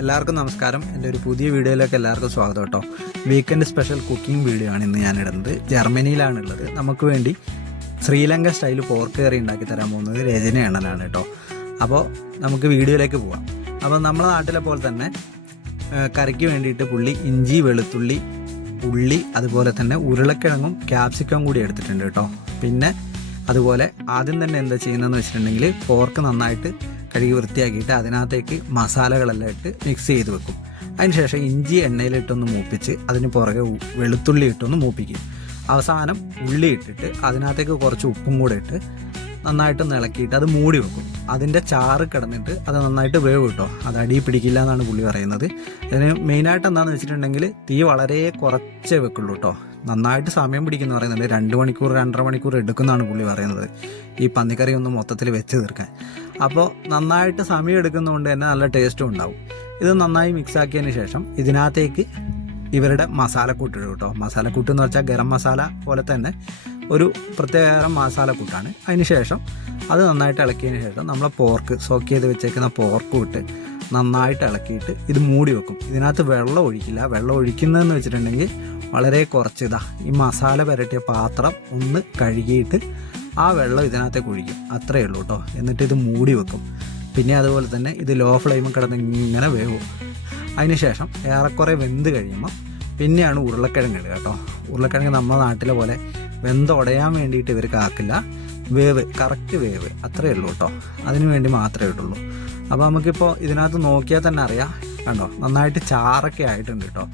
എല്ലാവർക്കും നമസ്കാരം. എൻ്റെ ഒരു പുതിയ വീഡിയോയിലേക്ക് എല്ലാവർക്കും സ്വാഗതം കേട്ടോ. വീക്കെൻഡ് സ്പെഷ്യൽ കുക്കിംഗ് വീഡിയോ ആണ് ഇന്ന് ഞാൻ ഇടുന്നത്. ജർമ്മനിയിലാണുള്ളത്. നമുക്ക് വേണ്ടി ശ്രീലങ്ക സ്റ്റൈൽ പോർക്ക് കറി ഉണ്ടാക്കി തരാൻ പോകുന്നത് രജനി അണ്ണനാണ് കേട്ടോ. അപ്പോൾ നമുക്ക് വീഡിയോയിലേക്ക് പോവാം. അപ്പോൾ നമ്മുടെ നാട്ടിലെ പോലെ തന്നെ കറിക്ക് വേണ്ടിയിട്ട് പുള്ളി ഇഞ്ചി, വെളുത്തുള്ളി, ഉള്ളി, അതുപോലെ തന്നെ ഉരുളക്കിഴങ്ങും ക്യാപ്സിക്കം കൂടി എടുത്തിട്ടുണ്ട് കേട്ടോ. പിന്നെ അതുപോലെ ആദ്യം തന്നെ എന്താ ചെയ്യുന്നതെന്ന് വെച്ചിട്ടുണ്ടെങ്കിൽ പോർക്ക് നന്നായിട്ട് കഴുകി വൃത്തിയാക്കിയിട്ട് അതിനകത്തേക്ക് മസാലകളെല്ലാം ഇട്ട് മിക്സ് ചെയ്ത് വെക്കും. അതിനുശേഷം ഇഞ്ചി എണ്ണയിലിട്ടൊന്ന് മൂപ്പിച്ച് അതിന് പുറകെ വെളുത്തുള്ളി ഇട്ടൊന്ന് മൂപ്പിക്കും. അവസാനം ഉള്ളി ഇട്ടിട്ട് അതിനകത്തേക്ക് കുറച്ച് ഉപ്പും കൂടെ ഇട്ട് നന്നായിട്ടൊന്ന് ഇളക്കിയിട്ട് അത് മൂടി വെക്കും. അതിൻ്റെ ചാറ് കിടന്നിട്ട് അത് നന്നായിട്ട് വേവ് കിട്ടോ. അത് അടി പിടിക്കില്ല എന്നാണ് പുള്ളി പറയുന്നത്. അതിന് മെയിനായിട്ട് എന്താണെന്ന് വെച്ചിട്ടുണ്ടെങ്കിൽ തീ വളരെ കുറച്ചേ വെക്കുള്ളൂ കേട്ടോ. നന്നായിട്ട് സമയം പിടിക്കുമെന്ന് പറയുന്നുണ്ട്. 2 മണിക്കൂർ 2.5 മണിക്കൂർ എടുക്കുന്നതാണ് പുള്ളി പറയുന്നത് ഈ പന്നിക്കറി ഒന്ന് മൊത്തത്തിൽ വെച്ച് തീർക്കാൻ. അപ്പോൾ നന്നായിട്ട് സമയം എടുക്കുന്നതുകൊണ്ട് തന്നെ നല്ല ടേസ്റ്റും ഉണ്ടാവും. ഇത് നന്നായി മിക്സ് ആക്കിയതിന് ശേഷം ഇതിനകത്തേക്ക് ഇവരുടെ മസാലക്കൂട്ട് ഇടും കേട്ടോ. മസാലക്കൂട്ട് എന്ന് വെച്ചാൽ ഗരം മസാല പോലെ തന്നെ ഒരു പ്രത്യേക മസാലക്കൂട്ടാണ്. അതിന് ശേഷം അത് നന്നായിട്ട് ഇളക്കിയതിന് ശേഷം നമ്മൾ പോർക്ക് സോക്ക് ചെയ്ത് വെച്ചേക്കുന്ന പോർക്കും ഇട്ട് നന്നായിട്ട് ഇളക്കിയിട്ട് ഇത് മൂടി വെക്കും. ഇതിനകത്ത് വെള്ളം ഒഴിക്കില്ല. വെള്ളം ഒഴിക്കുന്നതെന്ന് വെച്ചിട്ടുണ്ടെങ്കിൽ വളരെ കുറച്ച് ഈ മസാല പുരട്ടിയ പാത്രം ഒന്ന് കഴുകിയിട്ട് ആ വെള്ളം ഇതിനകത്തേക്ക് ഒഴിക്കും. അത്രയേ ഉള്ളൂ കേട്ടോ. എന്നിട്ട് ഇത് മൂടി വെക്കും. പിന്നെ അതുപോലെ തന്നെ ഇത് ലോ ഫ്ലെയിമിൽ കിടന്ന് ഇങ്ങനെ വേവും. അതിന് ശേഷം ഏറെക്കുറെ വെന്ത് കഴിയുമ്പോൾ പിന്നെയാണ് ഉരുളക്കിഴങ്ങ് ഇടുക കേട്ടോ. ഉരുളക്കിഴങ്ങ് നമ്മുടെ നാട്ടിലെ പോലെ വെന്തുടയാൻ വേണ്ടിയിട്ട് ഇവർക്ക് ആക്കില്ല. വേവ് കറക്റ്റ് വേവ് അത്രയേ ഉള്ളൂ കേട്ടോ. അതിന് വേണ്ടി മാത്രമേ ഇട്ടുള്ളൂ. അപ്പോൾ നമുക്കിപ്പോൾ ഇതിനകത്ത് നോക്കിയാൽ തന്നെ അറിയാം കണ്ടോ, നന്നായിട്ട് ചാറൊക്കെ ആയിട്ടുണ്ട് കേട്ടോ.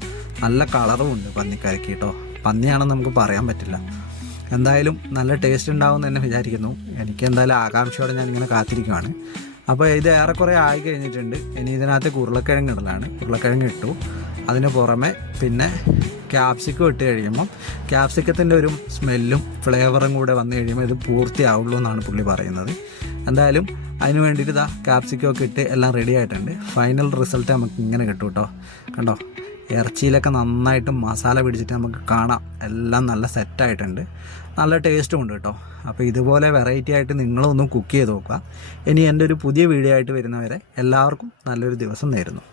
നല്ല കളറും ഉണ്ട് പന്നിക്കറിക്ക് കേട്ടോ. പന്നിയാണെന്ന് നമുക്ക് പറയാൻ പറ്റില്ല. എന്തായാലും നല്ല ടേസ്റ്റ് ഉണ്ടാവുമെന്ന് തന്നെ വിചാരിക്കുന്നു. എനിക്ക് എന്തായാലും ആകാംക്ഷയോടെ ഞാൻ ഇങ്ങനെ കാത്തിരിക്കുകയാണ്. അപ്പോൾ ഇത് ഏറെക്കുറെ ആയി കഴിഞ്ഞിട്ടുണ്ട്. ഇനി ഇതിനകത്ത് ഉരുളക്കിഴങ്ങ് ഇടലാണ്. ഉരുളക്കിഴങ്ങ് ഇട്ടു. അതിന് പുറമെ പിന്നെ ക്യാപ്സിക്കം ഇട്ട് കഴിയുമ്പം ക്യാപ്സിക്കത്തിൻ്റെ ഒരു സ്മെല്ലും ഫ്ലേവറും കൂടെ വന്നു കഴിയുമ്പോൾ ഇത് പൂർത്തിയാവുള്ളൂ എന്നാണ് പുള്ളി പറയുന്നത്. എന്തായാലും അതിന് വേണ്ടിയിട്ട് ക്യാപ്സിക്കം ഒക്കെ ഇട്ട് എല്ലാം റെഡി ആയിട്ടുണ്ട്. ഫൈനൽ റിസൾട്ട് നമുക്ക് ഇങ്ങനെ കിട്ടും കേട്ടോ. കണ്ടോ, ഇറച്ചിയിലൊക്കെ നന്നായിട്ട് മസാല പിടിച്ചിട്ട് നമുക്ക് കാണാം. എല്ലാം നല്ല സെറ്റായിട്ടുണ്ട്. നല്ല ടേസ്റ്റും ഉണ്ട് കേട്ടോ. അപ്പോൾ ഇതുപോലെ വെറൈറ്റി ആയിട്ട് നിങ്ങളൊന്നും കുക്ക് ചെയ്ത് നോക്കുക. ഇനി എൻ്റെ ഒരു പുതിയ വീഡിയോ ആയിട്ട് വരുന്നവരെ എല്ലാവർക്കും നല്ലൊരു ദിവസം നേരുന്നു.